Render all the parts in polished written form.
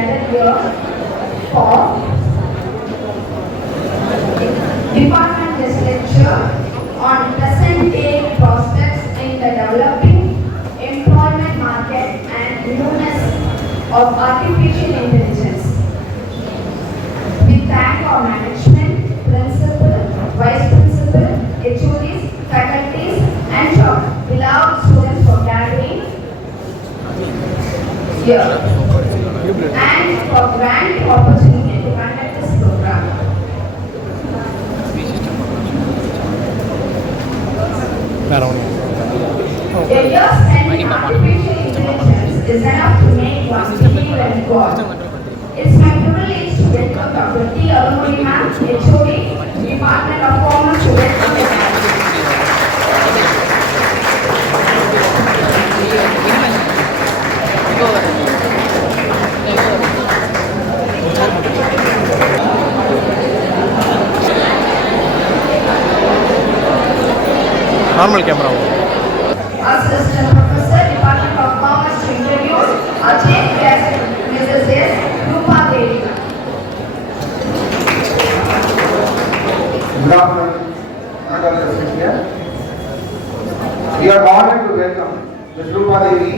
gathered here for department guest lecture on present day prospects in the developing employment market and newness of artificial intelligence. We thank our management, principal, vice principal, HODs, faculties and our beloved students for gathering here and for grand opportunity to conduct this program. A year spent in artificial intelligence is enough to make one believe in God. It's my privilege to welcome Dr. T. Arunmozhi Ma'am, HOD, Department of Commerce, to welcome the normal camera. Assistant Professor, Department of Commerce, to introduce our chief guest, Mrs. S. Rupa Devi. Good afternoon, Honorable here. We are honored to welcome Ms. Rupa Devi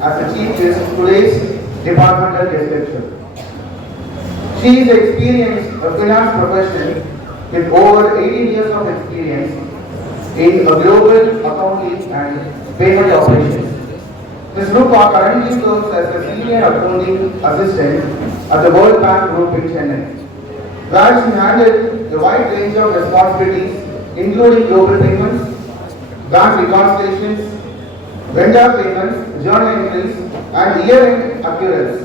as the chief guest to today's departmental guest lecture. She is an experienced finance professional with over 18 years of experience in a global accounting and payment operations. Ms. Rupa currently serves as a senior accounting assistant at the World Bank Group in Chennai, where she handled a wide range of responsibilities including global payments, bank reconciliations, vendor payments, journal entries, and year-end accruals.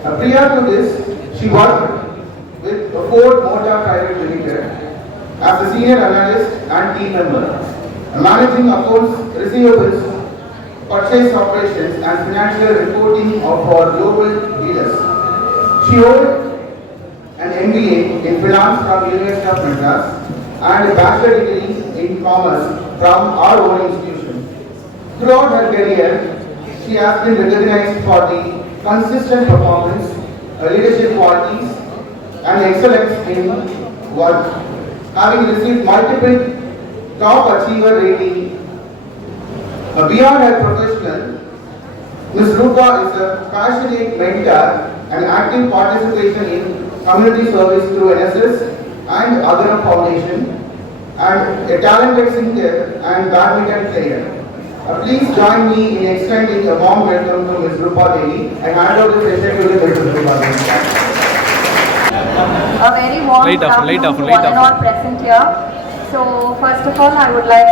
Prior to this, she worked with Ford Motor Private Limited as a senior analyst and team member, managing accounts, receivables, purchase operations, and financial reporting of our global dealers. She holds an MBA in finance from University of Madras and a bachelor degree in commerce from our own institution. Throughout her career, she has been recognized for the consistent performance, leadership qualities, and excellence in work, having received multiple top achiever rating. Beyond her professional, Ms. Rupa is a passionate mentor and active participation in community service through NSS and Agaram Foundation, and a talented singer and badminton player. Please join me in extending a warm welcome to Ms. Rupa Devi. I hand over the session to Ms. Rupa Devi. A very warm welcome to one and all present here. So first of all, I would like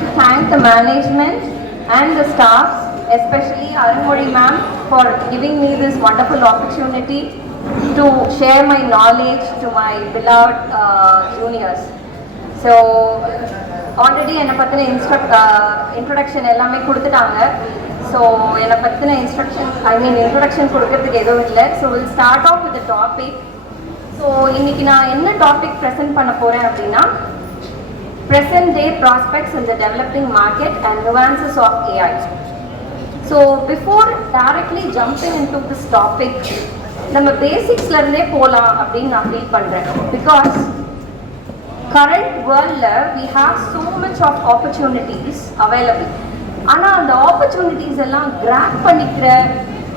to thank the management and the staffs, especially Arunmozhi Ma'am, for giving me this wonderful opportunity to share my knowledge to my beloved juniors. So already என்னை பற்றின introduction எல்லாமே கொடுத்துட்டாங்க. So என்னை பற்றின introduction கொடுக்கறதுக்கு எதுவும் இல்லை. So we'll start off with the topic. So இன்னைக்கு நான் என்ன டாபிக் ப்ரெசென்ட் பண்ண போகிறேன் அப்படின்னா, present day prospects in the developing market and nuances of AI. So before directly jumping into this topic, நம்ம பேசிக்ஸ்ல இருந்தே போலாம் அப்படின்னு நான் ஃபீல் பண்றேன். Because current worldல we have so much of opportunities available. ஆனா அந்த opportunities எல்லாம் grab பண்ணிக்கிற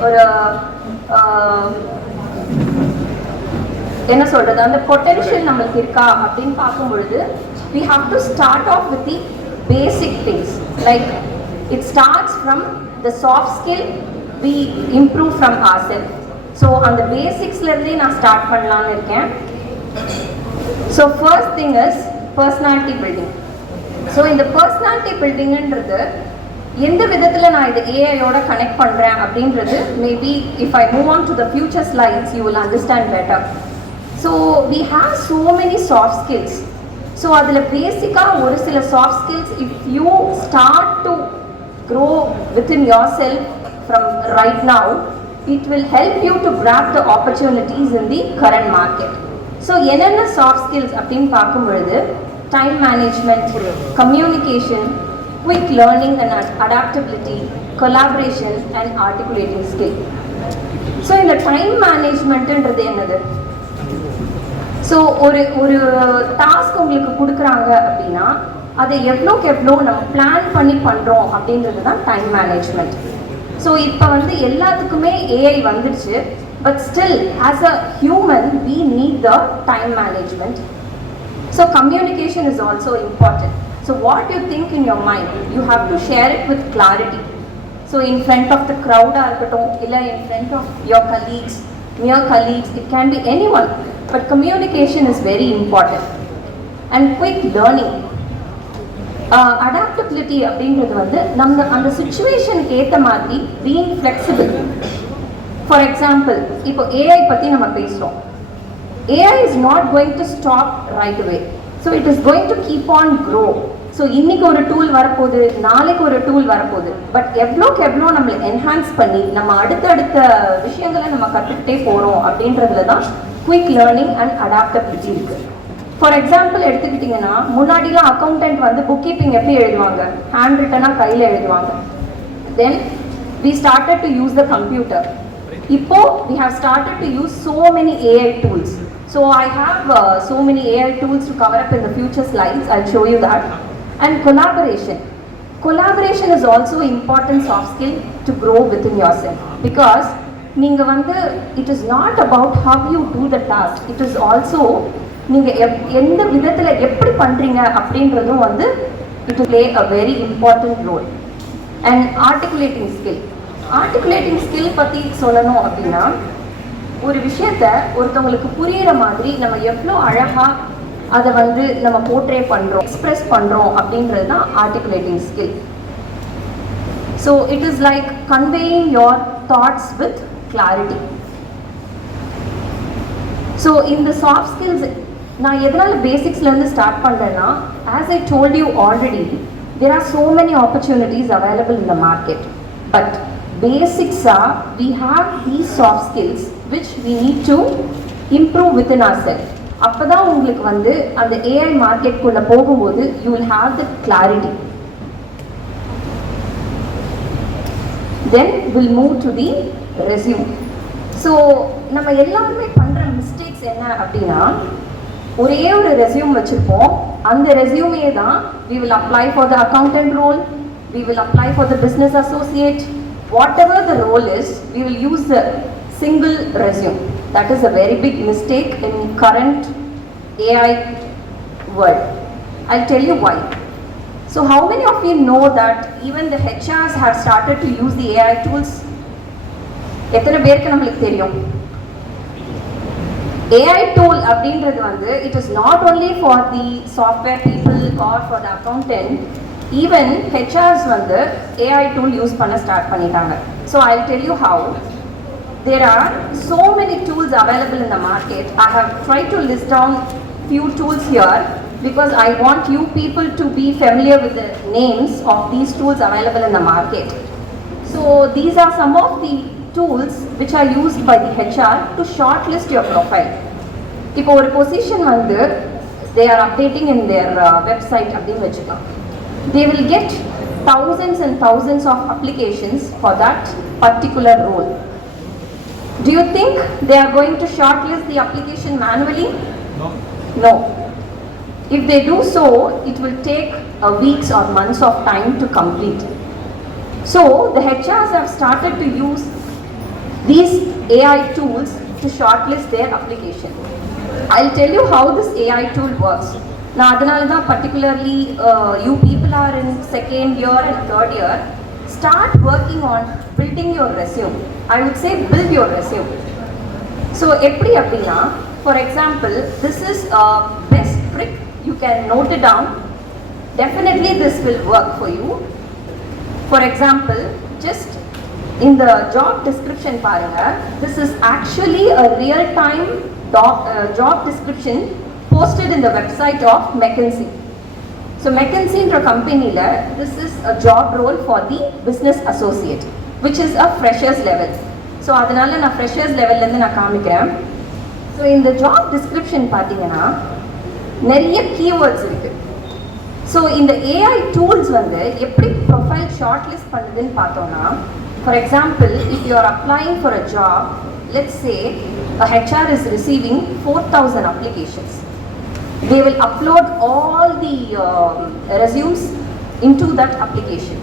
ஒரு என்ன சொல்றது, அந்த பொட்டன்ஷியல் நம்மளுக்கு இருக்கா அப்படின்னு பார்க்கும் பொழுது we have to start off with the basic things. Like it starts from the soft skill we improve from ourselves. So on the basics la irundhe na start பண்ணலாம்னு இருக்கேன். So first thing is personality building. So in the personality building ன்றது எந்த விதத்துல நான் இது AI ஓட கனெக்ட் பண்றேன் அப்படின்றது maybe if I move on to the future slides you will understand better. So we have so many soft skills. So adula basically ஒரு சில soft skills if you start to grow within yourself from right now, it will help you to grab the opportunities in the current market. So என்னென்ன soft skills அப்படின்னு பார்க்கும் பொழுது time management, communication, quick learning and adaptability, collaboration and articulating skill. So இந்த டைம் மேனேஜ்மெண்ட்ன்றது என்னது? ஸோ ஒரு டாஸ்க் உங்களுக்கு கொடுக்குறாங்க அப்படின்னா அதை எவ்வளோக்கு எவ்வளோ நம்ம பிளான் பண்ணி பண்ணுறோம் அப்படின்றது தான் டைம் மேனேஜ்மெண்ட். ஸோ இப்போ வந்து எல்லாத்துக்குமே ஏஐ வந்துடுச்சு, but still as a human we need the time management. So communication is also important. So what you think in your mind, you have to share it with clarity. So in front of the crowd illa in front of your colleagues, near colleagues, it can be anyone, but communication is very important. And quick learning, adaptability அப்படின்றது வந்து நம்ம அந்த சிச்சுவேஷனுக்கு ஏற்ற மாதிரி being flexible. For example, இப்போ AI பற்றி நம்ம பேசுகிறோம். AI is not going to stop right away. So it is going to keep on grow. So இன்னைக்கு ஒரு டூல் வரப்போகுது, நாளைக்கு ஒரு டூல் வரப்போகுது, பட் எவ்வளோக்கு எவ்வளோ நம்மளை என்ஹான்ஸ் பண்ணி நம்ம அடுத்தடுத்த விஷயங்களை நம்ம கற்றுக்கிட்டே போகிறோம் அப்படின்றதுல தான் குயிக் லேர்னிங் அண்ட் அடாப்டபிலிட்டி இருக்குது. ஃபார் எக்ஸாம்பிள் எடுத்துக்கிட்டிங்கன்னா, முன்னாடிலாம் அக்கௌண்டன்ட் வந்து புக் கீப்பிங் எப்படி எழுதுவாங்க? ஹேண்ட் ரிட்டனாக கையில் எழுதுவாங்க. Then we started to use the computer. இப்போ we have started to use so many AI tools. So I have so many AI tools to cover up in the future slides. I'll show you that. And collaboration. Collaboration is also important soft skill to grow within yourself, because நீங்க வந்து it is not about how you do the task. It is also நீங்க எந்த விதத்துல எப்படி பண்றீங்க அப்படின்றதும் வந்து it will play a very important role. And articulating skill. Articulating skill பற்றி சொல்லணும் அப்படின்னா, ஒரு விஷயத்த ஒருத்தவங்களுக்கு புரிகிற மாதிரி நம்ம எவ்வளோ அழகாக அதை வந்து நம்ம போர்ட்ரே பண்ணுறோம், எக்ஸ்பிரஸ் பண்ணுறோம் அப்படின்றது தான் articulating skill. So it is like conveying your thoughts with clarity. So இந்த சாஃப்ட் ஸ்கில்ஸ் நான் எதனால் பேசிக்ஸ்லேருந்து ஸ்டார்ட் பண்ணுறேன்னா, as I told you already, there are so many opportunities available in the market, but basics are we have these soft skills which we need to improve within ourselves. அப்பதான் உங்களுக்கு வந்து அந்த AI market குள்ள போகும்போது you will have the clarity. Then we'll move to the resume. So நம்ம எல்லாருமே பண்ற மிஸ்டேக்ஸ் என்ன அப்படின்னா, ஒரே ஒரு ரெஸ்யூம் வச்சிருப்போம். அந்த ரெஸ்யூமே தான் we will apply for the accountant role, we will apply for the business associate. Whatever the role is, we will use the single resume. That is a very big mistake in current AI world. I'll tell you why. So how many of you know that even the HRs have started to use the AI tools? எத்தனை பேருக்கு நம்மளுக்கு தெரியும்? AI tool அப்படின்றது வந்து it is not only for the software people or for the accountant. Even HRs வந்து AI tool use பண்ண ஸ்டார்ட் பண்ணிட்டாங்க. So I'll tell you how. There are so many tools available in the market. I have tried to list down few tools here because I want you people to be familiar with the names of these tools available in the market. So these are some of the tools which are used by the HR to shortlist your profile. இப்போ ஒரு பொசிஷன் வந்து they are updating in their website அப்படின்னு வச்சுக்கலாம். They will get thousands and thousands of applications for that particular role. Do you think they are going to shortlist the application manually? No. If they do so, it will take weeks or months of time to complete. So the HRs have started to use these AI tools to shortlist their application. I'll tell you how this AI tool works. Now, அதனால தான் particularly you people are in second year and third year, start working on building your resume. I would say build your resume. So எப்படி அப்படின்னா, for example, this is a best trick. You can note it down. Definitely this will work for you. For example, just in the job description பாருங்க, this is actually a real time job description posted in the website of McKinsey. So McKinsey என்ற கம்பெனில this is a job role for the business associate, which is a freshers level. So அதனால நான் freshers level ல இருந்து நான் காமிக்கிறேன். So இந்த job description பாத்தீங்கன்னா நிறைய keywords இருக்கு. ஸோ இந்த ஏஐ டூல்ஸ் வந்து எப்படி ப்ரொஃபைல் ஷார்ட் லிஸ்ட் பண்ணுதுன்னு பார்த்தோம்னா, for example if you R அப்ளைங் for a job, let's say a HR is receiving 4,000 applications. They will upload all the resumes into that application.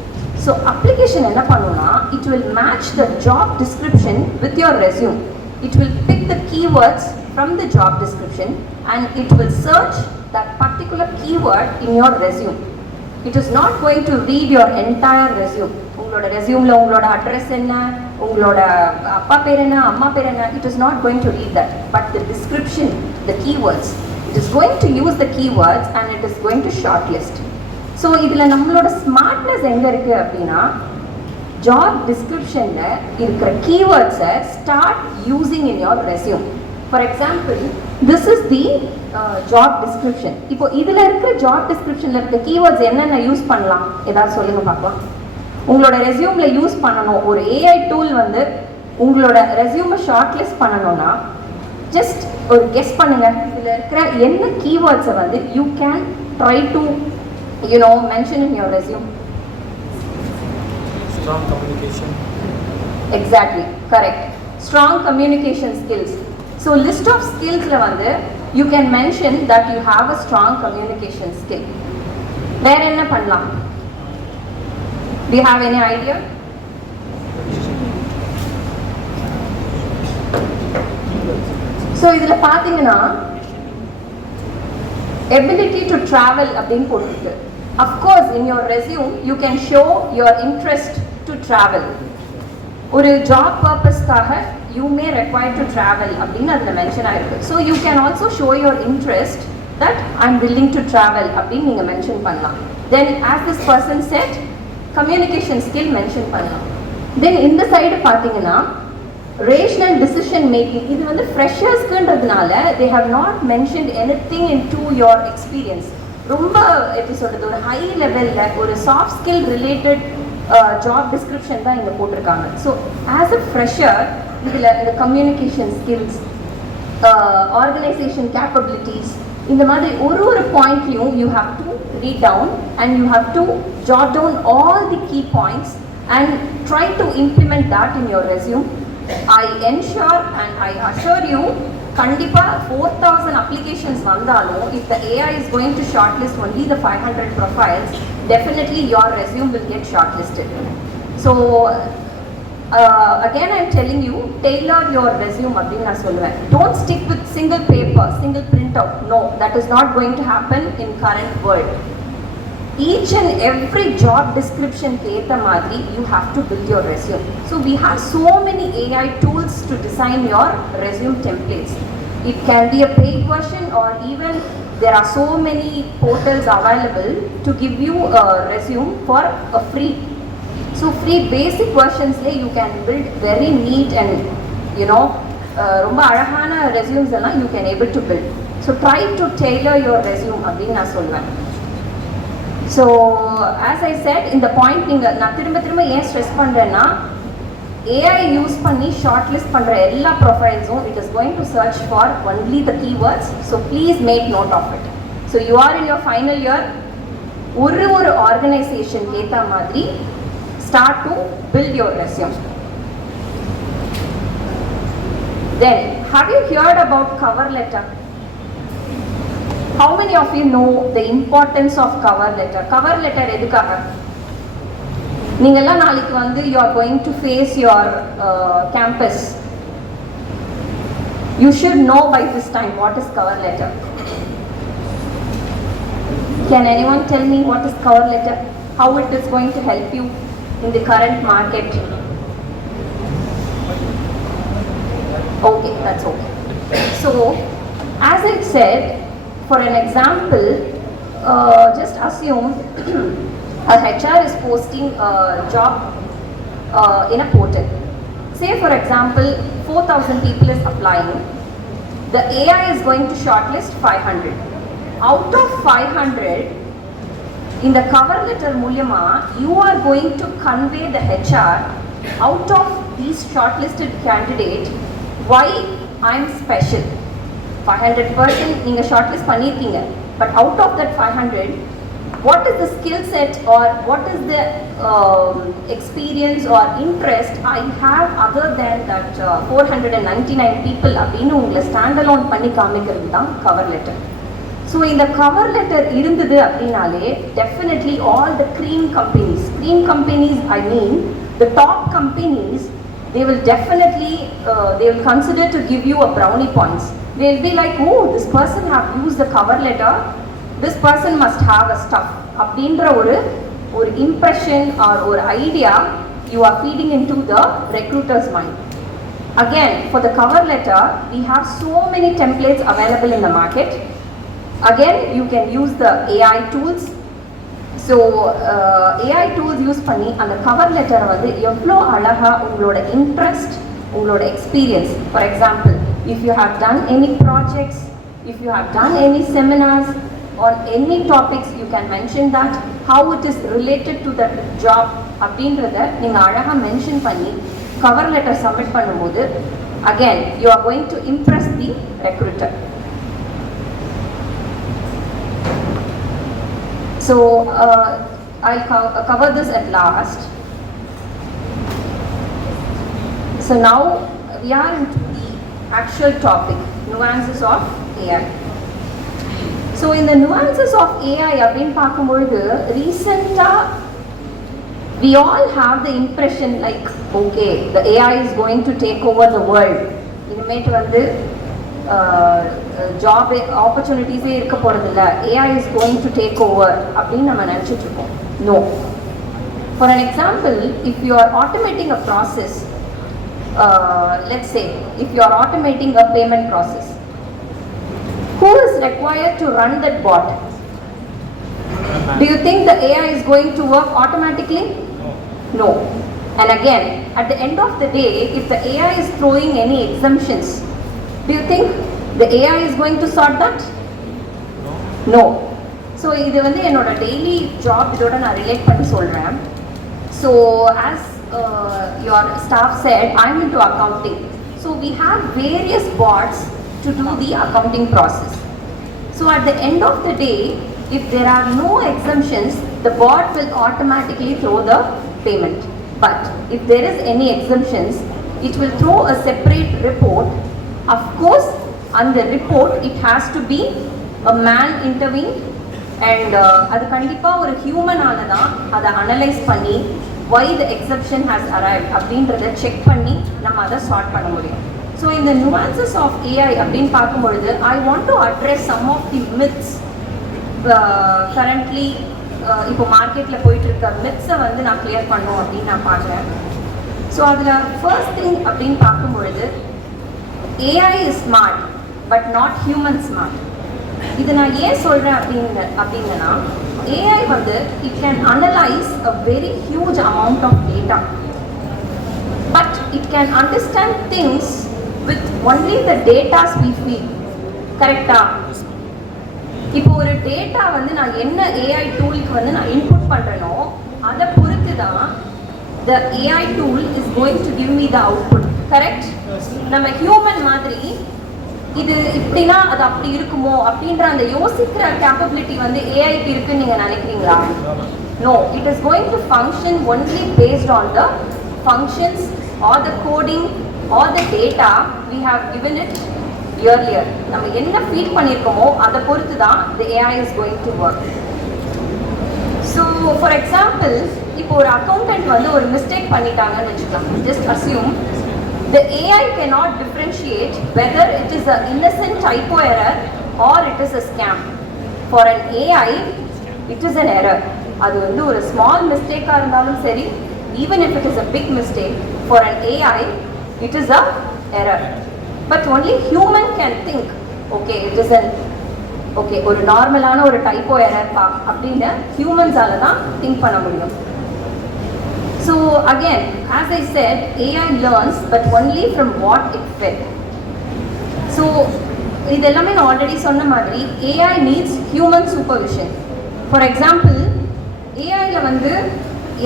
So application enna pannuna, it will match the job description with your resume. It will pick the keywords from the job description and it will search that particular keyword in your resume. It is not going to read your entire resume. உங்களோட ரெஸ்யூமில் உங்களோட அட்ரஸ் என்ன, உங்களோட அப்பா பேர் என்ன, அம்மா பேர் என்ன, it is not going to read that. But the description, the keywords, it is going to use the keywords and it is going to shortlist. So இதில் நம்மளோட ஸ்மார்ட்னஸ் எங்கே இருக்குது அப்படின்னா, ஜாப் டிஸ்கிரிப்ஷனில் இருக்கிற கீவேர்ட்ஸை start using in your resume. For example, this is the job description. இப்போ இதில் இருக்கிற ஜாப் டிஸ்கிரிப்ஷனில் இருக்க கீவேர்ட்ஸ் என்னென்ன யூஸ் பண்ணலாம், ஏதாவது சொல்லுங்கள் பார்க்கலாம். உங்களோட ரெஸ்யூமில் யூஸ் பண்ணணும், ஒரு ஏஐ டூல் வந்து உங்களோட ரெஸ்யூமை ஷார்ட் லிஸ்ட் பண்ணணும்னா ஜஸ்ட் ஒரு கெஸ் பண்ணுங்கள். இதில் இருக்கிற என்ன கீவேர்ட்ஸை வந்து you can try to mention in your resume. Strong communication. Exactly, correct. Strong communication skills. So list of skillsல வந்து you can mention that you have a strong communication skill. வேற என்ன பண்ணலாம்? Do you have any idea? So இதுல பாத்தீங்கன்னா ability to travel அப்படின்னு போட்டுருக்கு. Of course in your resume you can show your interest to travel. ஒரு job purpose-காக you may require to travel அப்படின்னு அதில் மென்ஷன் ஆயிருக்கு. So you can also show your interest that I'm willing to travel அப்படின்னு நீங்கள் மென்ஷன் பண்ணலாம். Then as this person said, communication skill mention பண்ணலாம். Then இந்த சைடு பார்த்தீங்கன்னா rational decision making. இது வந்து ஃப்ரெஷர்ஸ்க்குன்றதுனால they have not mentioned anything into your experience. ரொம்ப எப்படி சொல்கிறது, ஒரு ஹை லெவலில் ஒரு soft skill related job description தான் இங்கே போட்டிருக்காங்க. ஸோ ஆஸ் அ ஃப்ரெஷர் இதில் இந்த கம்யூனிகேஷன் ஸ்கில்ஸ், ஆர்கனைசேஷன் கேப்பபிலிட்டிஸ், இந்த மாதிரி ஒரு பாயிண்ட்லையும் you have to read down and you have to jot down all the key points and try to implement that in your resume. I ensure and I assure you, கண்டிப்பா 4,000 applications வந்தாலும் if the AI is going to shortlist only the 500 profiles, definitely your resume will get shortlisted. So again I'm telling you, tailor your resume அப்படின்னு நான் சொல்லுவேன். Don't stick with single paper, single printout. No, that is not going to happen in current world. Each and every job description கேத்த மாதிரி you have to build your resume. So we have so many AI tools to design your resume templates. It can be a paid version or even there are so many portals available to give you a resume for a free. So free basic versions you can build very neat and ரொம்ப அழகான resumes எல்லாம் you can able to build. So try to tailor your resume அப்படின்னு நான் சொல்வேன். So as I said, இந்த point நான் திரும்ப ஏன் ஸ்ட்ரெஸ் பண்ணுறேன்னா, ஏஐ யூஸ் பண்ணி ஷார்ட் லிஸ்ட் பண்ணுற எல்லா ப்ரொஃபைல்ஸும் it is going to search for only the keywords. So please make note of it. So you are in your final year, ஒரு ஆர்கனைசேஷன் ஏற்ற மாதிரி start to build your resume. Then how you heard about cover letter? How many of you know the importance of cover letter? Cover letter எதுக்காக? நீங்கெல்லாம் நாளைக்கு வந்து you are going to face your campus. You should know by this time what is cover letter. Can anyone tell me what is cover letter? How it is going to help you in the current market? Okay, that's okay. So, as I said, for an example, just assume a HR is posting a job in a portal. Say for example, 4,000 people is applying. The AI is going to shortlist 500. Out of 500, in the cover letter மூலமா, you are going to convey the HR out of these shortlisted candidate why I am special. 500% நீங்கள் short list பண்ணியிருக்கீங்க, but out of that 500 what is the skill set or what is the experience or interest I have other than that 499 people அப்படின்னு உங்களை stand alone பண்ணி காமிக்கிறது தான் cover letter. So இந்த cover letter இருந்தது அப்படின்னாலே definitely all the cream companies I mean the top companies, they will definitely they will consider to give you a brownie points. They will be like, oh, this person have used the cover letter, this person must have a stuff அப்படின்ற ஒரு impression or ஒரு idea you are feeding into the recruiter's mind. Again, for the cover letter we have so many templates available in the market. Again, you can use the AI tools. So AI tools use பண்ணி அந்த கவர் லெட்டரை வந்து எவ்வளோ அழகாக உங்களோட இன்ட்ரெஸ்ட், உங்களோட experience, for example if you have done any projects, if you have done any seminars on any topics, you can mention that, how it is related to the job அப்படின்றத நீங்கள் அழகாக மென்ஷன் பண்ணி கவர் லெட்டர் சப்மிட் பண்ணும்போது again you are going to impress the recruiter. So I'll cover this at last. So now we are into the actual topic, nuances of AI. So in the nuances of AI அப்படின்னு பார்க்கும்பொழுது recently we all have the impression like, okay, the AI is going to take over the world. இனிமேட்டு வந்து ஜாப் ஆப்பர்ச்சுனிட்டிஸே இருக்க போகிறதில்ல, AI is going to take over அப்படின்னு நம்ம நினச்சிட்டு இருக்கோம். No. For an example, if you are automating a process, let's say if you are automating a payment process, who is required to run that bot? Do you think the AI is going to work automatically? No. And again, at the end of the day, if the AI is throwing any exemptions, do you think the AI is going to sort that? No. So இது வந்து என்னோட daily job இதோட நான் ரிலேட் பண்ணி சொல்கிறேன். So as your staff said, I'm into accounting. So we have various bots to do the accounting process. So at the end of the day, if there are no exemptions, the bot will automatically throw the payment. But if there is any exemptions, it will throw a separate report. Of course, on the report it has to be a man intervened, and அது கண்டிப்பா ஒரு ஹியூமனால தான் அதை அனலைஸ் பண்ணி why the exception has arrived அப்படின்றத செக் பண்ணி நம்ம அதை சார்ட் பண்ண முடியும். ஸோ இந்த nuances of AI அப்படின்னு பார்க்கும்பொழுது I want to address some of the myths currently இப்போ மார்க்கெட்டில் போயிட்டு இருக்க மித்ஸை வந்து நான் கிளியர் பண்ணோம் அப்படின்னு நான் பார்க்குறேன். ஸோ அதில் ஃபர்ஸ்ட் திங் அப்படின்னு பார்க்கும்பொழுது AI is smart but not human smart. இது நான் ஏன் சொல்கிறேன் அப்படின்னா AI வந்து it can analyze a very huge amount of data, but it can understand things with only the data we feed. கரெக்டா? இப்போ ஒரு டேட்டா வந்து நான் என்ன AI டூலுக்கு வந்து நான் இன்புட் பண்ணுறேனோ அதை பொறுத்து தான் the AI tool is going to give me the output. Correct? நம்ம ஹியூமன் மாதிரி இது இப்படின்னா அது அப்படி இருக்குமோ அப்படின்ற அந்த யோசிக்கிற கேப்பபிலிட்டி வந்து ஏஐக்கு இருக்குன்னு நீங்கள் நினைக்கிறீங்களா? No, it is going to function only based on the functions or the coding or the data we have given it earlier. நம்ம என்ன ஃபீட் பண்ணியிருக்கோமோ அதை பொறுத்து தான் the AI is going to work. So for example, இப்போ ஒரு அக்கௌண்டன்ட் வந்து ஒரு மிஸ்டேக் பண்ணிட்டாங்கன்னு வச்சுக்கலாம். Just assume the AI cannot differentiate whether it is an innocent typo error or it is a scam. For an AI, it is an error. அது வந்து ஒரு small mistake-ஆ இருந்தாலும் சரி, even if it is a big mistake, for an AI, it is a error. But only human can think, okay, it is an ஒரு நார்மலான ஒரு டைப்போ எரர் பா அப்படின்னு ஹியூமன்ஸால தான் திங்க் பண்ண முடியும். So again, as I said, AI learns but only from what it fed. So இது எல்லாமே நான் ஆல்ரெடி சொன்ன மாதிரி AI needs human supervision. For example, AIல வந்து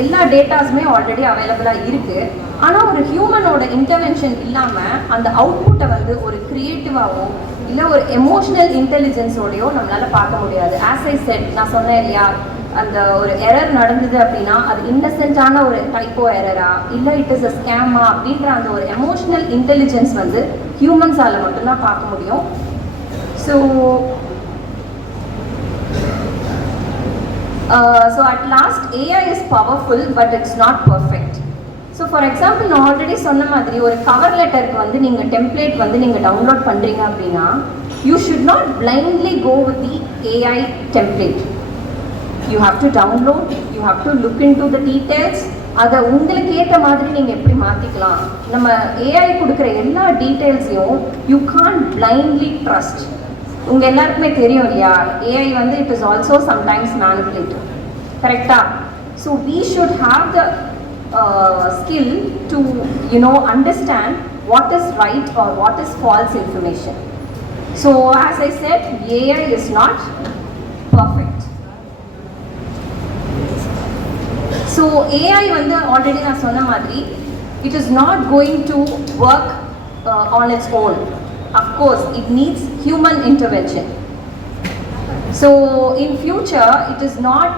எல்லா டேட்டாஸுமே ஆல்ரெடி அவைலபிளாக இருக்குது. ஆனால் ஒரு ஹியூமனோட இன்டர்வென்ஷன் இல்லாமல் அந்த அவுட்புட்டை வந்து ஒரு க்ரியேட்டிவாகவோ இல்லை ஒரு எமோஷ்னல் இன்டெலிஜென்ஸோடையோ நம்மளால் பார்க்க முடியாது. ஆஸ் ஐ செட், நான் சொன்னேன் இல்லையா, அந்த ஒரு எரர் நடந்தது அப்படின்னா அது இன்னசென்ட்டான ஒரு டைப்போ எரரா இல்லை இட் இஸ் அ ஸ்கேமா அப்படின்ற அந்த ஒரு எமோஷனல் இன்டெலிஜென்ஸ் வந்து ஹியூமன்ஸால் மட்டும்தான் பார்க்க முடியும். So at last AI is powerful but it's not perfect. So for example நான் ஆல்ரெடி சொன்ன மாதிரி ஒரு கவர் லெட்டருக்கு வந்து நீங்கள் டெம்ப்ளேட் வந்து நீங்கள் டவுன்லோட் பண்ணுறீங்க அப்படின்னா you should not blindly go with the AI template. You have to download, you have to look into the details. அதை உங்களுக்கு ஏற்ற மாதிரி நீங்கள் எப்படி மாற்றிக்கலாம். நம்ம ஏஐ கொடுக்குற எல்லா டீட்டெயில்ஸையும் யூ கான்ட் பிளைண்ட்லி ட்ரஸ்ட். உங்கள் எல்லாருக்குமே தெரியும் இல்லையா, ஏஐ வந்து it is also sometimes manipulative, கரெக்டாக? So we should have the skill to understand what is right or what is false information. So as I said, AI is not perfect. So AI வந்து already நான் சொன்ன மாதிரி it is not going to work on its own. Of course it needs human intervention. So in future it is not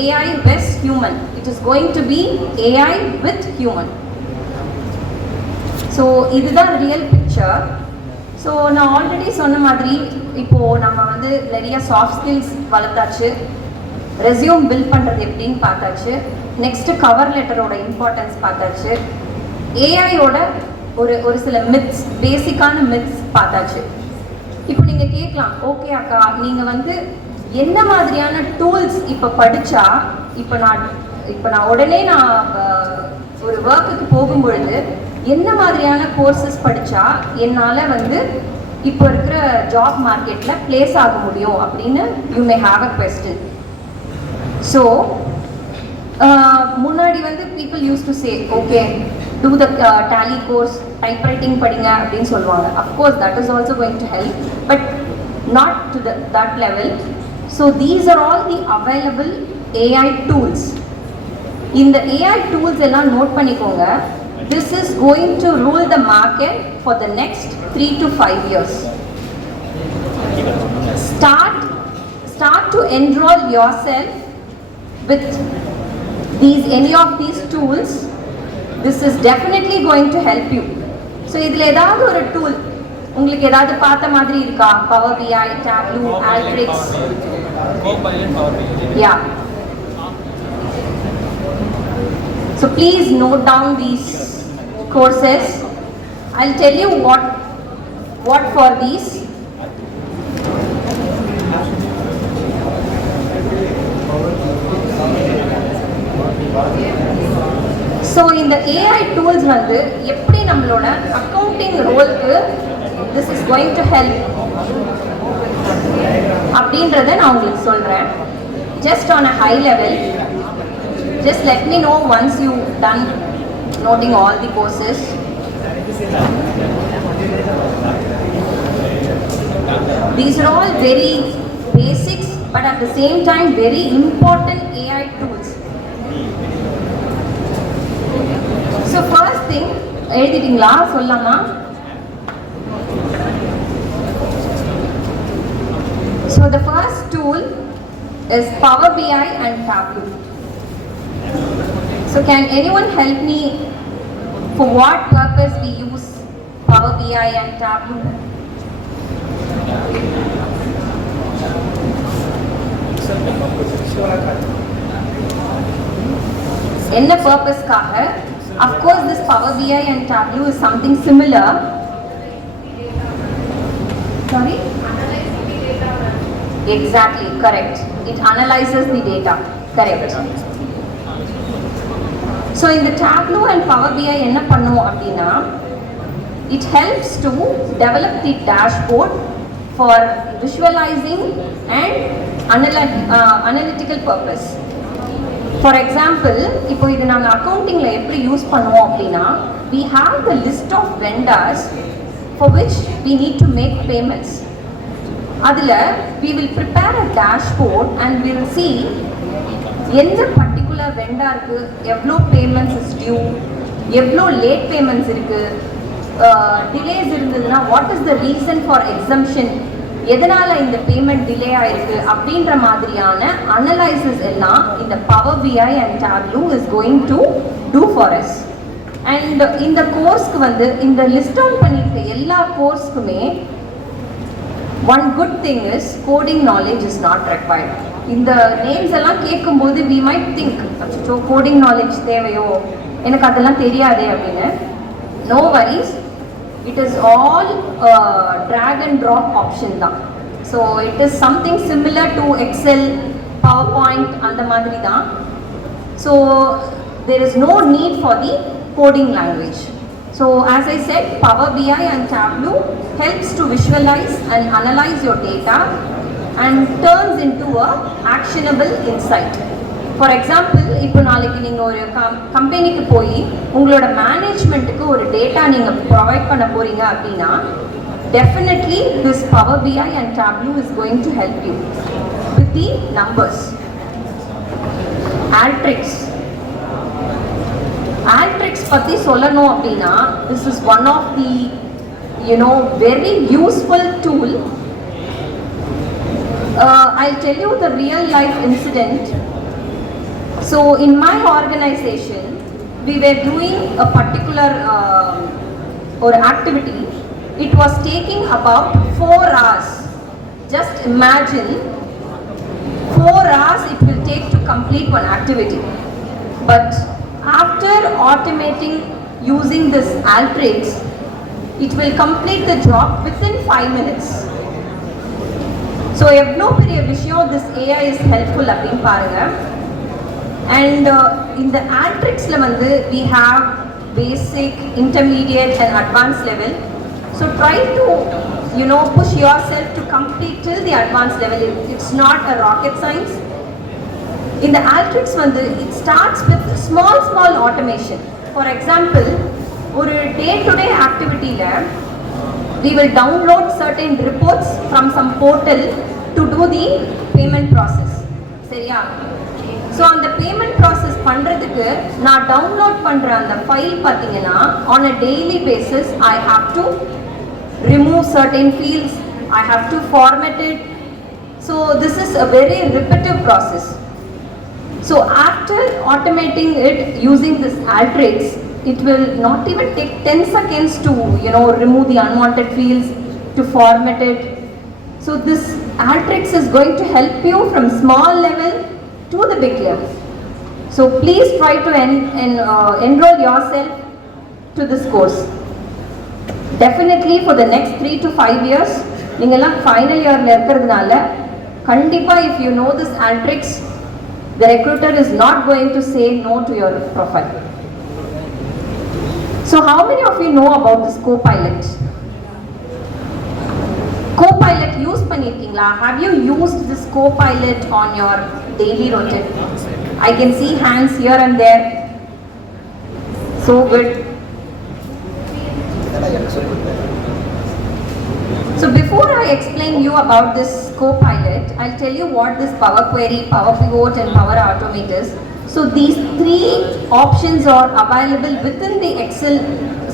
AI with human, it is going to be AI with human. So இதுதான் real picture. So நான் ஆல்ரெடி சொன்ன மாதிரி இப்போது நம்ம வந்து நிறைய soft skills வளர்த்தாச்சு, resume build பண்ணுறது எப்படின்னு பார்த்தாச்சு, நெக்ஸ்ட்டு கவர் லெட்டரோட இம்பார்ட்டன்ஸ் பார்த்தாச்சு, ஏஐயோட ஒரு சில மித்ஸ், பேசிக்கான மித்ஸ் பார்த்தாச்சு. இப்போ நீங்கள் கேட்கலாம், ஓகே அக்கா நீங்கள் வந்து என்ன மாதிரியான டூல்ஸ் இப்போ படித்தா இப்போ நான் உடனே ஒரு ஒர்க்குக்கு போகும்பொழுது என்ன மாதிரியான கோர்சஸ் படித்தா என்னால் வந்து இப்போ இருக்கிற ஜாப் மார்க்கெட்டில் பிளேஸ் ஆக முடியும் அப்படின்னு you may have a question. So முன்னாடி வந்து people use to say okay do the Tally course, typewriting படிங்க அப்படின்னு சொல்லுவாங்க. Of course that is also going to help, but not to that level. So these are all the available AI tools. இந்த AI tools எல்லாம் note பண்ணிக்கோங்க. This is going to rule the market for the next 3 to 5 years. Start to enroll yourself with any of these tools. This is definitely going to help you. So idhila edavadhu oru tool உங்களுக்கு ஏதாவது பார்த்த மாதிரி இருக்கா? Power BI, Tableau, Alteryx, Copilot, Power BI. Yeah. So please note down these courses. I'll tell you what for these. So in the AI tools வந்து எப்படி நம்மளோட accounting ரோலுக்கு this is going to help அப்படின்றத நான் உங்களுக்கு சொல்றேன். Just on a high level, just let me know once you done noting all the courses. These are all very basics but at the same time very important AI tools. So first thing, எழுதிட்டீங்களா? சொல்லலாமா? So the first tool is Power BI and Tableau. So can anyone help me for what purpose we use Power BI and Tableau? என்ன பர்பஸ்க்காக? Of course this Power BI and Tableau is something similar. Sorry? Exactly, correct. It analyzes the data. Correct. So in the Tableau and Power BI என்ன பண்ணும் அப்படின்னா, it helps to develop the dashboard for visualizing and analytical purpose. For example, இப்போ இது நாங்க அக்கவுண்டிங்ல எப்படி யூஸ் பண்ணுவோம் அப்படின்னா, we have the list of vendors for which we need to make payments. அதில் we will prepare a dashboard and we will see எந்த பர்டிகுலர் வெண்டாருக்கு எவ்வளோ பேமெண்ட்ஸ் இஸ் டியூ, எவ்வளோ லேட் பேமெண்ட்ஸ் இருக்குது, டிலேஸ் இருந்ததுன்னா what is the reason for exemption, எதனால இந்த payment delay ஆயிருக்கு அப்படின்ற மாதிரியான அனலைசிஸ் எல்லாம் இந்த Power BI and Tableau is going to do for us. And இந்த கோர்ஸ்க்கு வந்து இந்த லிஸ்ட் டவுன் பண்ணியிருக்க எல்லா கோர்ஸ்க்குமே one good thing is coding knowledge is not required. இந்த நேம்ஸ் எல்லாம் கேட்கும்போது we might think அச்சோ கோடிங் நாலேஜ் தேவையோ, எனக்கு அதெல்லாம் தெரியாதே அப்படின்னு. No worries, it is all drag and drop option தான். So it is something similar to Excel, PowerPoint அந்த மாதிரி தான். So there is no need for the coding language. So as I said, Power BI and Tableau helps to visualize and analyze your data and turns into a actionable insight. For example, இப்போ நாளைக்கு நீங்கள் ஒரு கம்பெனிக்கு போய் உங்களோட மேனேஜ்மெண்ட்டுக்கு ஒரு டேட்டா நீங்கள் ப்ரொவைட் பண்ண போறீங்க அப்படின்னா definitely this Power BI and Tableau is going to help you with the numbers. Altrix பத்தி சொல்லணும் அப்படின்னா this is one of the very useful tool. I'll tell you the real life incident. So in my organization we were doing a particular or activity. It was taking about 4 hours. Just imagine 4 hours it will take to complete one activity. But after automating using this Altrix, it will complete the job within 5 minutes. So evlo periya vishayam this AI is helpful appdin paarenga. And in the Altrix la vandu we have basic, intermediate and advanced level. So try to push yourself to complete till the advanced level. It's not a rocket science. In the Altrix வந்து it starts with small automation. For example, ஒரு day to day activity ல we will download certain reports from some portal to do the payment process. சரியா? So அந்த payment process பண்றதுக்கு நான் download பண்ற அந்த file பாத்தீங்கன்னா on a daily basis I have to remove certain fields, I have to format it. So this is a very repetitive process. So after automating it using this Altrix, it will not even take 10 seconds to remove the unwanted fields, to format it. So this Altrix is going to help you from small level to the big level. So please try to enroll yourself to this course. Definitely for the next 3 to 5 years, நீங்கெல்லாம் final year ல இருக்கிறதுனால கண்டிப்பா if you know this Altrix, the recruiter is not going to say no to your profile. So how many of you know about this Copilot? Copilot use பண்ணிருக்கீங்களா? Have you used this Copilot on your daily routine? I can see hands here and there. So good. So before I explain you about this Copilot, I'll tell you what this Power Query, Power Pivot and Power Automate is. So these 3 options are available within the Excel.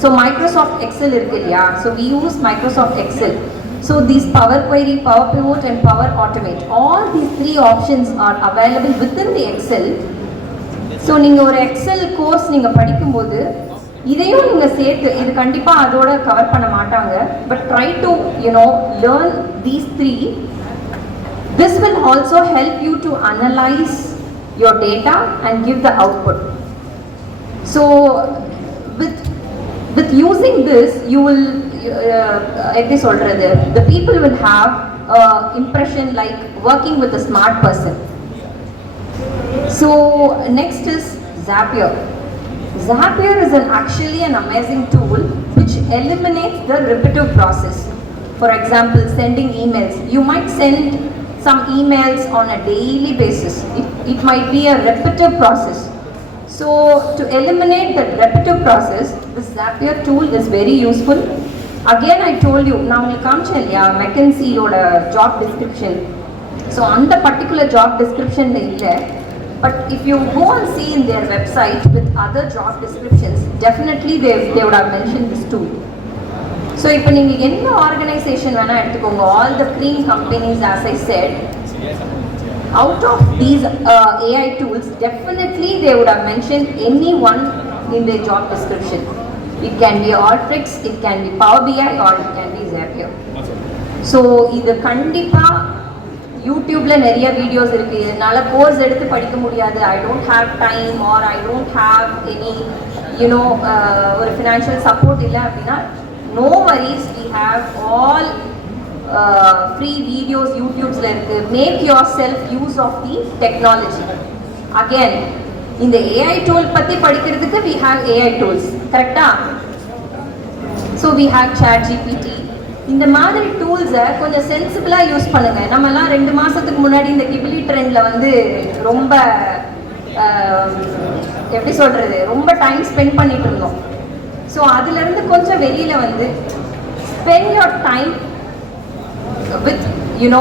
So Microsoft Excel irukilla. So we use Microsoft Excel. So these Power Query, Power Pivot and Power Automate, all these 3 options are available within the Excel. So நீங்க ஒரு Excel course நீங்க படிக்கும்போது இதையும் நீங்க சேர்த்து இது கண்டிப்பா அதோட கவர் பண்ண மாட்டாங்க. But try to learn these 3. This will also help you to analyze your data and give the output. So with using this you will the people will have impression like working with a smart person. So next is Zapier. Zapier is actually an amazing tool which eliminates the repetitive process. For example, sending emails. You might send some emails on a daily basis. It might be a repetitive process. So to eliminate the repetitive process, this Zapier tool is very useful. Again, I told you, now you come to McKinsey job description. So on the particular job description, but if you go and see in their website with other job descriptions, definitely they would have mentioned this tool. So இப்போ நீங்கள் என்ன ஆர்கனைசேஷன் வேணால் எடுத்துக்கோங்க, all the green companies, as I said, out of these AI tools, definitely they would have mentioned any one in their job description. It can be Alteryx, it can be Power BI, or it can be Zapier. So இது கண்டிப்பாக யூடியூப்ல நிறைய வீடியோஸ் இருக்குது. என்னால் கோர்ஸ் எடுத்து படிக்க முடியாது, I don't have time, or I don't have any you know ஒரு ஃபினான்ஷியல் சப்போர்ட் இல்லை அப்படின்னா, no worries, we have all free videos YouTube's la irukku. Make yourself use of the technology. Again, in the AI tool பத்தி படிக்கிறதுக்கு we have AI tools, correct? So we have ChatGPT. இந்த மாதிரி டூல்ஸை கொஞ்சம் சென்சிபிளாக யூஸ் பண்ணுங்க. நம்மலாம் 2 மாதத்துக்கு முன்னாடி இந்த கிபிலி ட்ரெண்டில் வந்து ரொம்ப எப்படி சொல்கிறது, ரொம்ப டைம் ஸ்பெண்ட் பண்ணிட்டு இருந்தோம். ஸோ அதுலேருந்து கொஞ்சம் வெளியில் வந்து spend your time with you know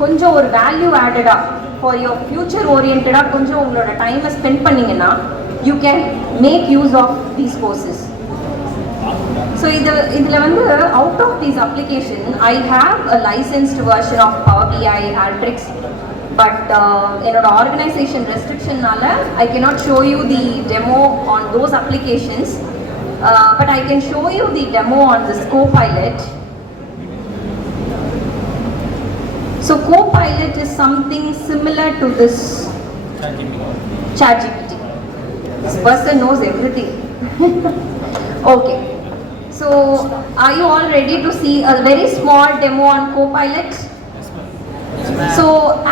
கொஞ்சம் ஒரு வேல்யூ ஆடடாக ஃபார் யோர் ஃபியூச்சர் ஓரியன்டாக கொஞ்சம் உங்களோட டைமை ஸ்பெண்ட் பண்ணிங்கன்னா you can make use of these courses. So இதில் வந்து out of these application I have a licensed version of Power BI, Alteryx, but என்னோட ஆர்கனைசேஷன் ரெஸ்ட்ரிக்ஷன்னால I cannot show you the demo on those applications. But I can show you the demo on this Copilot. So Copilot is something similar to this ChatGPT. This person knows everything. Okay. So are you all ready to see a very small demo on Copilot? So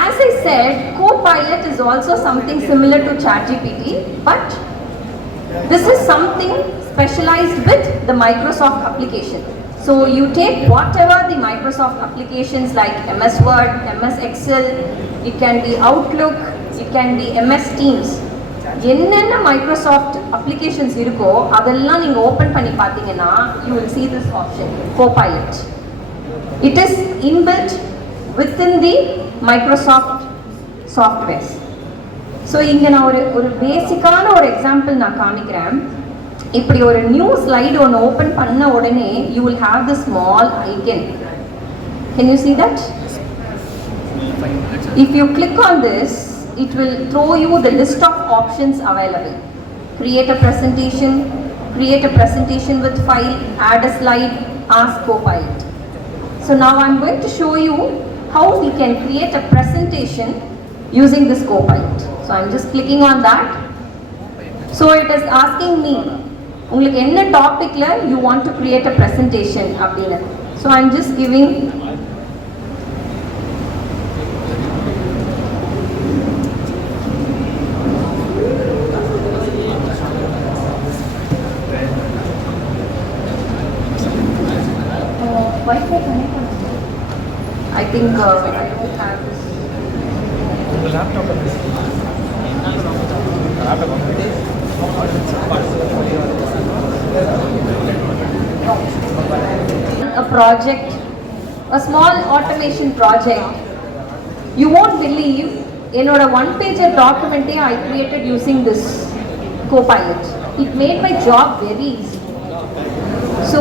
as I said, Copilot is also something similar to ChatGPT, but this is something specialized with the Microsoft application. So you take whatever the Microsoft applications like MS Word, MS Excel, it can be Outlook, it can be MS Teams. என்னென்ன Microsoft applications இருக்கோ அதெல்லாம் நீங்கள் ஓப்பன் பண்ணி பார்த்தீங்கன்னா you will see this option, Copilot. It is inbuilt within the Microsoft softwares. So இங்கே நான் ஒரு பேசிக்கான ஒரு எக்ஸாம்பிள் நான் காமிக்கிறேன். இப்படி ஒரு நியூ ஸ்லைடு ஒன்று ஓப்பன் பண்ண உடனே you will have the small icon. Can you see that? If you click on this, it will throw you the list of options available. Create a presentation with file, add a slide, ask Copilot. So now I'm going to show you how we can create a presentation using this Copilot. So I'm just clicking on that. So it is asking me, உங்களுக்கு என்ன டாபிக்ல you want to create a presentation அப்படின்னு. So I'm just giving Wi-Fi connected. I think I don't have this. Laptop. A project, a small automation project. You won't believe, என்னோட one-pager document I created using this Copilot. It made my job very easy. So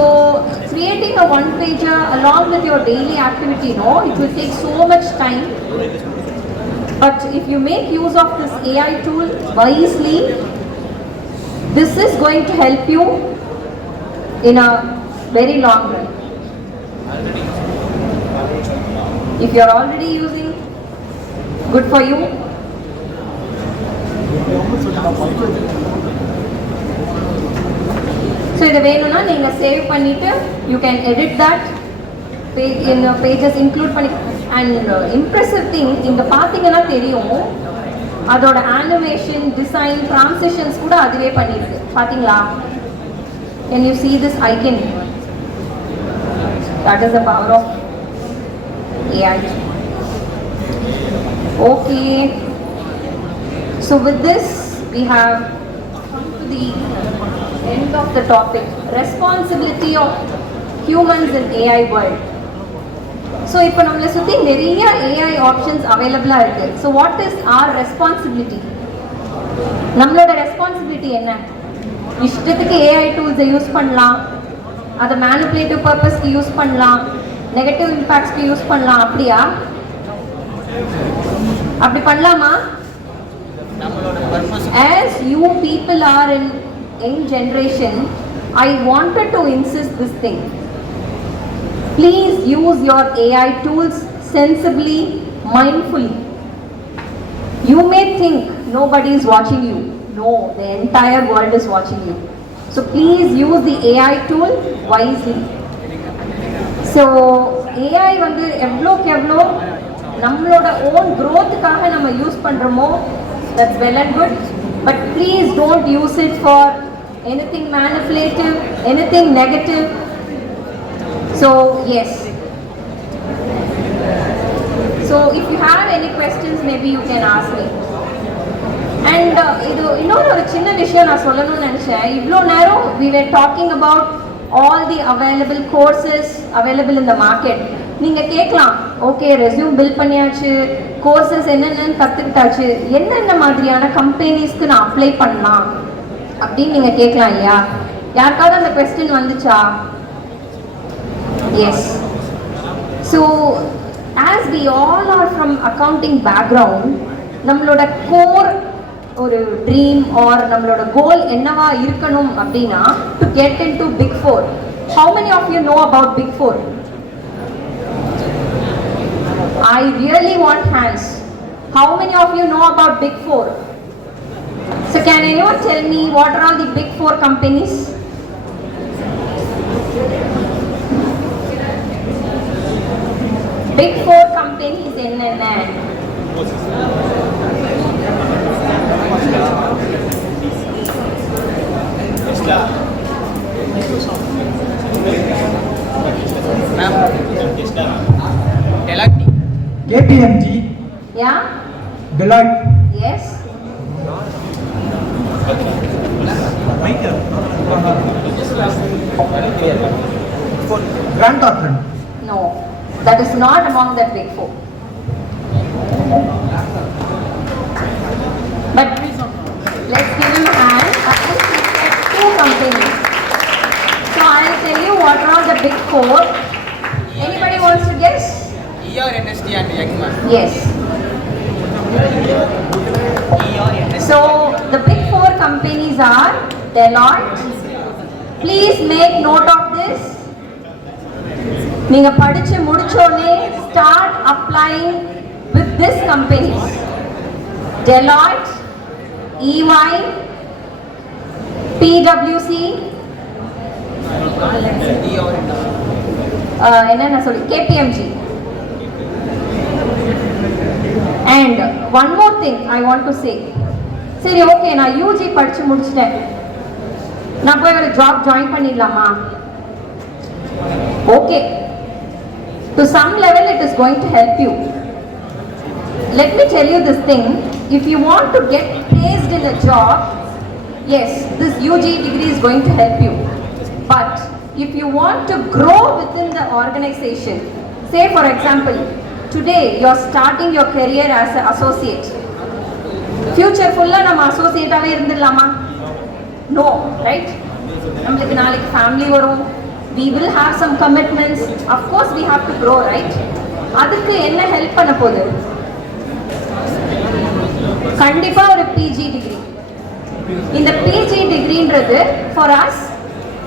creating a one-pager along with your daily activity, it will take so much time. But if you make use of this AI tool wisely, this is going to help you in a very long run. If you are already using, good for you. So இதை வேணும்னா நீங்க சேவ் பண்ணிட்டு you can edit that page in pages include பண்ணி. And impressive thing, இங்க பாத்தீங்கன்னா தெரியும் அதோட animation, design, transitions கூட அதுவே பண்ணிருக்கு. பாத்தீங்களா? Can you see this icon? That is the power of AI. Okay. So with this we have come to the end of the topic, responsibility of humans in AI world. So இப்போ நம்மளை சுற்றி நிறைய AI options அவைலபிளாக இருக்குது. So what is our responsibility? நம்மளோட responsibility என்ன? இஷ்டத்துக்கு AI டூல்ஸை யூஸ் பண்ணலாம், அதை மேனிப்புலேட்டிவ் பர்பஸ்க்கு யூஸ் பண்ணலாம், நெகட்டிவ் இம்பேக்ட்ஸ்க்கு யூஸ் பண்ணலாம். அப்படியா? அப்படி பண்ணலாமா? As you people are in young generation, I wanted to insist this thing. Please use your AI tools sensibly, mindfully. You may think nobody is watching you. No, the entire world is watching you. So please use the AI tool wisely. So AI வந்து எவ்வளோக்கு எவ்வளோ நம்மளோட ஓன் growthக்காக நம்ம யூஸ் பண்ணுறோமோ, that's well and good. But please don't use it for anything manipulative, anything negative. So yes. So if you have any questions, maybe you can ask me. And இது இன்னொரு ஒரு சின்ன விஷயம் நான் சொல்லணும்னு நினச்சேன். இவ்வளோ நேரம் we were talking about all the available courses available in the market. நீங்கள் கேட்கலாம், ஓகே ரெஸ்யூம் பில்ட் பண்ணியாச்சு, கோர்சஸ் என்னென்னு கற்றுக்கிட்டாச்சு, என்னென்ன மாதிரியான கம்பெனிஸ்க்கு நான் அப்ளை பண்ணலாம் அப்படின்னு நீங்கள் கேட்கலாம் இல்லையா? யாருக்காவது அந்த கொஸ்டின் வந்துச்சா? Yes. So as we all are from accounting background, நம்மளோட கோர் ஒரு ட்ரீம் ஆர் நம்மளோட கோல் என்னவா இருக்கணும் அப்படின்னா to get into Big Four. How many of you know about Big Four? I really want hands. How many of you know about Big Four? So can anyone tell me what are all the Big Four companies? Big Four companies என்னென்ன? KPMG. Yeah? Deloitte. Yes? Grant Thornton. No. That is not among the Big Four. But let's give him a hand. At least he said two companies. So I'll tell you what are the Big Four. Anybody wants to guess? ERNST and Youngman. Yes. So the Big Four companies are Deloitte. Please make note of this. நீங்க படிச்சு முடிச்சோனே start applying with this companies. Deloitte, EY, PwC, என்னென்ன சொல்லி KPMG. And one more thing I want to say. சரி ஓகே, நான் யூஜி படிச்சு முடிச்சிட்டேன், நான் போய் ஒரு ஜாப் ஜாயின் பண்ணிடலாமா? Okay, to some level it is going to help you. Let me tell you this thing, if you want to get placed in a job, yes, this UG degree is going to help you. But if you want to grow within the organization, say for example, today you are starting your career as an associate. Future full நம்ம associate-ஆவே இருந்துடலாமா? No, right? நம்மளுக்கு நாளைக்கு family வரும், we will have some commitments, of course we have to grow, right? அதுக்கு என்ன ஹெல்ப் பண்ண போகுது? கண்டிப்பா ஒரு PG degree. இந்த PG degreeன்றது for us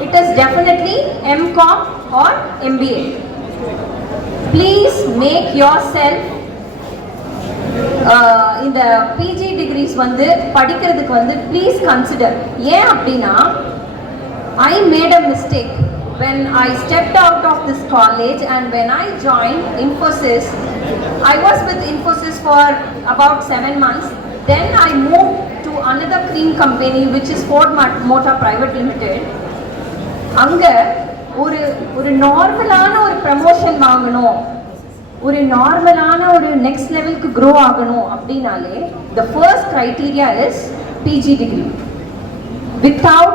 it is definitely MCom or MBA. Please make yourself இந்த PG degrees வந்து படிக்கிறதுக்கு வந்து please consider. ஏன் அப்படின்னா I made a mistake when I stepped out of this college and when I joined Infosys. I was with Infosys for about 7 months. Then I moved to another cream company which is Ford Motor Private Limited. அங்க ஒரு நார்மலான ஒரு ப்ரமோஷன் வாங்கணும், ஒரு நார்மலான ஒரு நெக்ஸ்ட் லெவலுக்கு க்ரோ ஆகணும் அப்படின்னாலே the first criteria is PG degree. Without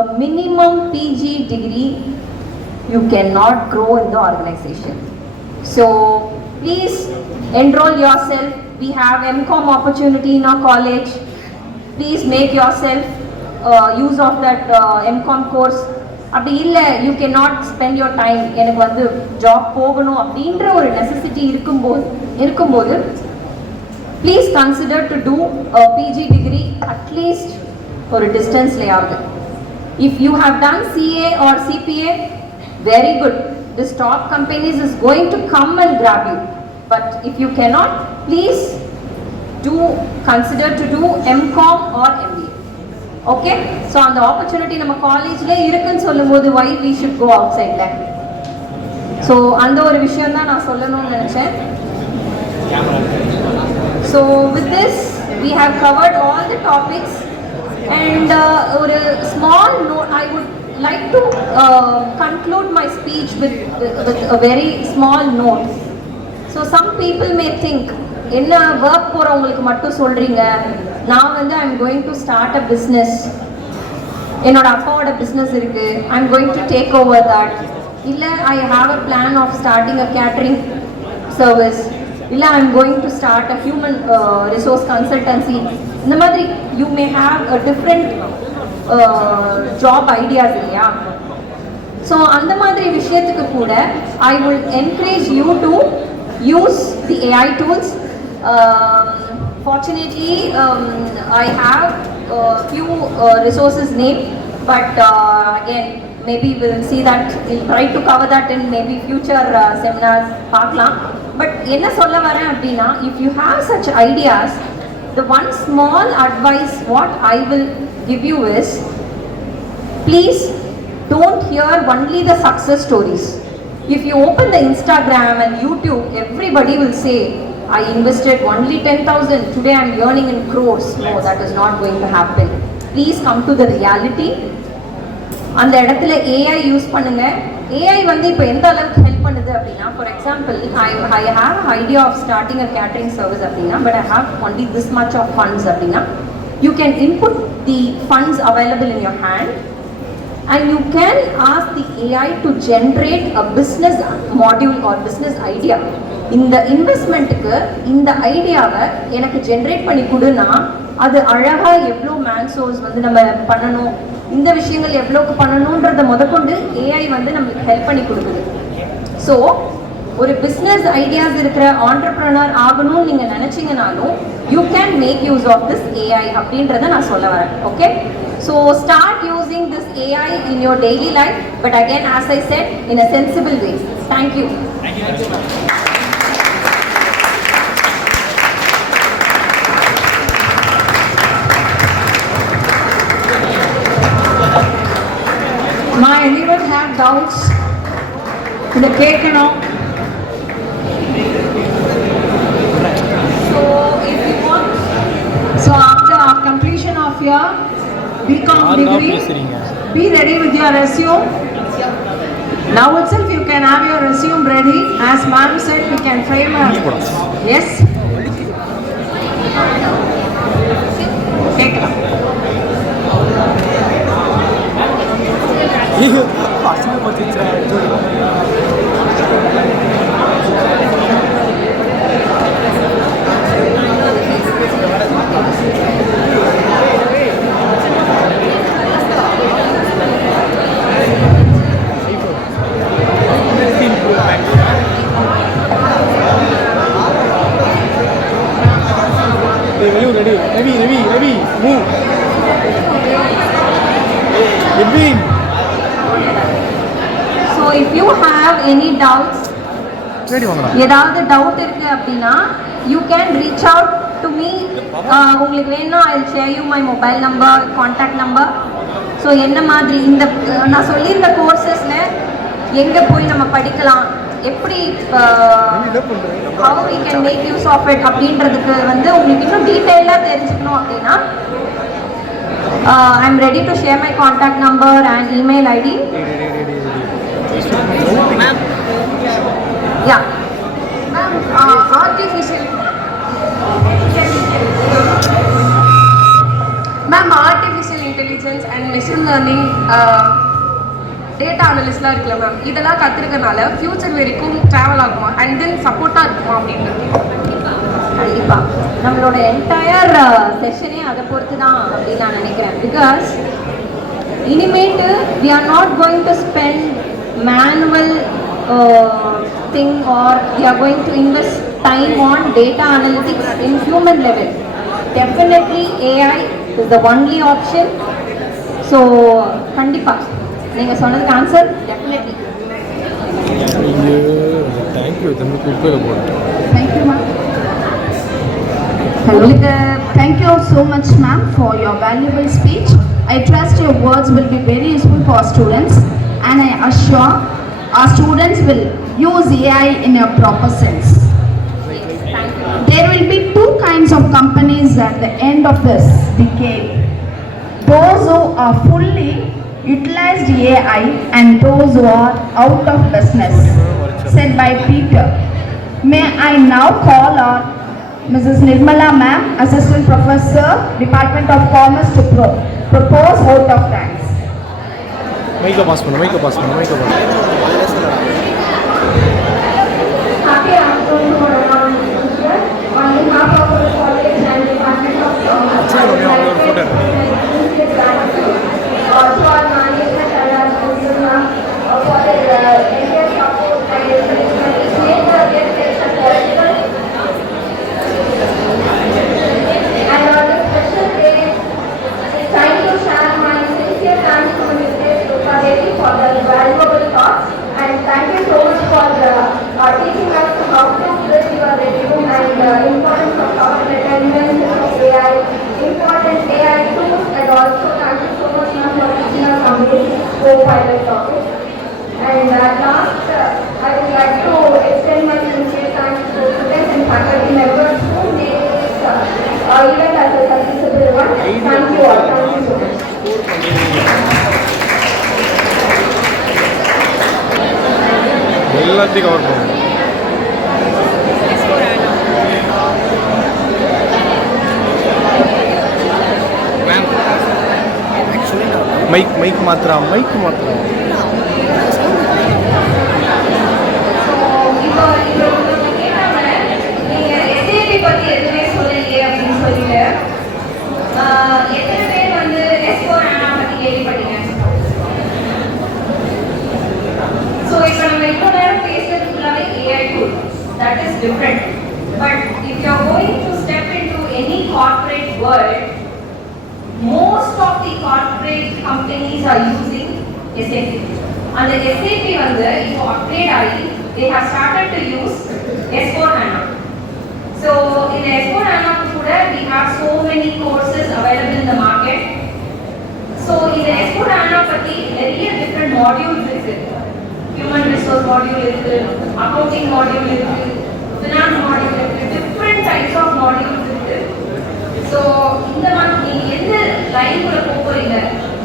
a minimum PG degree, you cannot grow in the organization. So please enroll yourself. We have MCom opportunity in our college. Please make yourself use of that MCom course. அப்படி இல்லை you can not spend your time, எனக்கு வந்து job போகணும் அப்படின்ற ஒரு necessity இருக்கும்போது please consider to do PG degree at least ஒரு டிஸ்டன்ஸ்லேயாவது. If you have done CA or CPA, very good, this top companies is going to come and grab you, but if you cannot, please do consider to do MCom or MBA. Okay, so on the opportunity நம்ம காலேஜ்ல இருக்குன்னு சொல்லும்போது why we should go outside like, so அந்த ஒரு விஷயம் தான் நான் சொல்லணும்னு நினைச்சேன். So with this we have covered all the topics, and ஒரு small note I would like to conclude my speech with a very small note. So some people may think, என்ன work போறவங்களுக்கு மட்டும் சொல்றீங்க, நான் வந்து I'm going to start a business, என்னோட அப்பாவோட பிஸ்னஸ் இருக்கு, I'm going to take over that, இல்ல I have a plan of starting a catering service, இல்ல I'm going to start a human resource consultancy. இந்த மாதிரி you may have a different job ideas இல்லையா. ஸோ அந்த மாதிரி விஷயத்துக்கு கூட I will encourage you to use the AI tools. Fortunately I have few resources named, but again maybe we'll see that, we'll try to cover that in maybe future seminars பார்க்கலாம். பட் என்ன சொல்ல வரேன் அப்படின்னா, if you have such ideas, the one small advice what I will give you is, please don't hear only the success stories. If you open the Instagram and YouTube, everybody will say, I invested only 10,000, today I am earning in crores. No, that is not going to happen. Please come to the reality. அந்த இடத்துல AI use பண்ணுங்க. AI வந்து இப்போ எந்த அளவுக்கு ஹெல்ப் பண்ணுது அப்படின்னா, for example I have an idea of starting a catering service அப்படின்னா, but I have only this much of funds அப்படின்னா, you can input the funds available in your hand and you can ask the AI to generate a business module or business idea. இந்த இன்வெஸ்ட்மெண்ட்டுக்கு இந்த ஐடியாவை எனக்கு ஜென்ரேட் பண்ணி கொடுனா, அது அழகாக எவ்வளோ மேன் சோர்ஸ் வந்து நம்ம பண்ணணும், இந்த விஷயங்கள் எவ்வளோக்கு பண்ணணுன்றதை முதற்கொண்டு ஏஐ வந்து நம்மளுக்கு ஹெல்ப் பண்ணி கொடுக்குது. ஸோ ஒரு பிஸ்னஸ் ஐடியாஸ் இருக்கிற ஆண்டர்ப்ரனர் ஆகணும்னு நீங்கள் நினச்சிங்கனாலும் you can make use of this AI அப்படின்றத நான் சொல்ல வரேன். Okay, so start using this AI in your daily life, but again as I said in a sensible way. Thank you. Anyone have doubts in the cake and all? So if you want, so after completion of your BCom degree, be ready with your resume. Now itself you can have your resume ready. As ma'am said, we can frame a, yes. Cake. Ravi, move. Edwin. So if you have any doubts, ஏதாவது டவுட் இருக்கு அப்படின்னா you can reach out to me. உங்களுக்கு வேணும்னா I'll share you my mobile number, contact number. So என்ன மாதிரி இந்த நான் சொல்லியிருந்த கோர்சஸில் எங்கே போய் நம்ம படிக்கலாம், எப்படி how we can make use of it அப்படின்றதுக்கு வந்து உங்களுக்கு இன்னும் டீட்டெயிலாக தெரிஞ்சுக்கணும் அப்படின்னா I'm ready to share my contact number and email ID. Yeah. Artificial intelligence and machine learning data அனலிஸ்ட்லாம் இருக்குல்ல மேம், இதெல்லாம் கற்றுக்கனால ஃப்யூச்சர் வரைக்கும் ட்ராவல் ஆகுமா அண்ட் தென் சப்போர்ட்டாக இருக்குமா அப்படின்றது? கண்டிப்பாக நம்மளோட என்டையர் செஷனே அதை பொறுத்து தான் அப்படின்னு நான் நினைக்கிறேன். பிகாஸ் இனிமேட்டு we are not going to spend manual thing, or we are going to invest time on data analytics in human level. Definitely AI is the only option. So கண்டிப்பா நீங்க சொன்னதுக்கு ஆன்சர் definitely. தேங்க்யூ தம்பி குப்பையில் போட்டு Thank you, ma'am. Hello. Thank you so much, ma'am, for your valuable speech. I trust your words will be very useful for our students, and I assure our students will use AI in a proper sense. There will be two kinds of companies at the end of this decade. Those who are fully utilized AI and those who are out of business, said by Peter. May I now call on Mrs. Nirmala ma'am, Assistant Professor, Department of Commerce, to propose vote of thanks. மைக்கை பாஸ் பண்ணு மைக்கை பாஸ் பண்ணு மைக்கை pass Happy afternoon to all teacher. On behalf of the college and Department of Commerce, I would like to extend gratitude to our management and our students for their endless support and encouragement. It made the education possible. And on this special day, it's time to share my sincere thanks to Mrs. Rupadevi for the valuable thoughts, and thank you so much for teaching us how to build your resume and importance of invention of AI, important AI tools, and also thank you so much ma'am for teaching us on basic co-pilot topic. And at last, I would like to extend my sincere thanks to students and faculty members who made this event as a successful one. Thank you all. Thank you so much. எல்லாத்தையும் கவர் பண்ணுங்க மைக் மாத்திரா மைக் மாத்திரா இப்போ உங்களுக்கு கேட்டாங்க, நீங்க SAP பத்தி எதுவுமே சொல்லலையே அப்படின்னு சொல்லிட்டு, எத்தனை பேர் வந்து S/4HANA பத்தி கேள்விப்பட்டீங்க? So இப்போ நம்ம இவ்வளோ நேரம் பேசுறது ஃபுல்லாவே AI tool. That is different. But if you are going to step into any corporate world, most of the corporate companies are using SAP. And the SAP வந்து இப்போ upgrade ஆகி they have started to use S/4HANA. So in the S/4HANA கூட we have so many courses available in the market. So in the S/4HANA பத்தி நிறைய different modules இருக்கு. Human resource module இருக்கு, accounting module இருக்கு, finance module இருக்கு, different types of modules இருக்கு. So இந்த மாதிரி நீங்க எந்த லைனுக்குள்ள போறீங்க,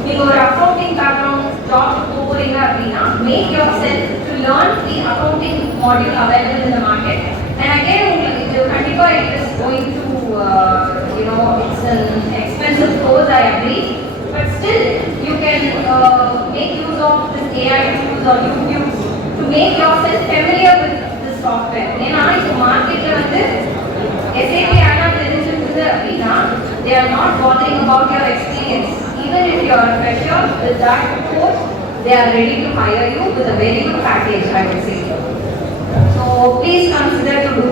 நீங்க ஒரு accounting background job போறீங்க அப்படின்னா make yourself to learn the accounting module available in the market. And again உங்களுக்கு இது கண்டிப்பா it is going to it's an expensive course, I agree, but still you can make use of this AI tools or YouTube to make yourself familiar with this software. ஏன்னா இப்போ மார்க்கெட்ல வந்து SAP ஆனா தெரிஞ்சிருக்குது அப்படின்னா they are not bothering about your experience. Even if you are a fresher with that course, they are ready to hire you with a very good package, I would say. So please consider to do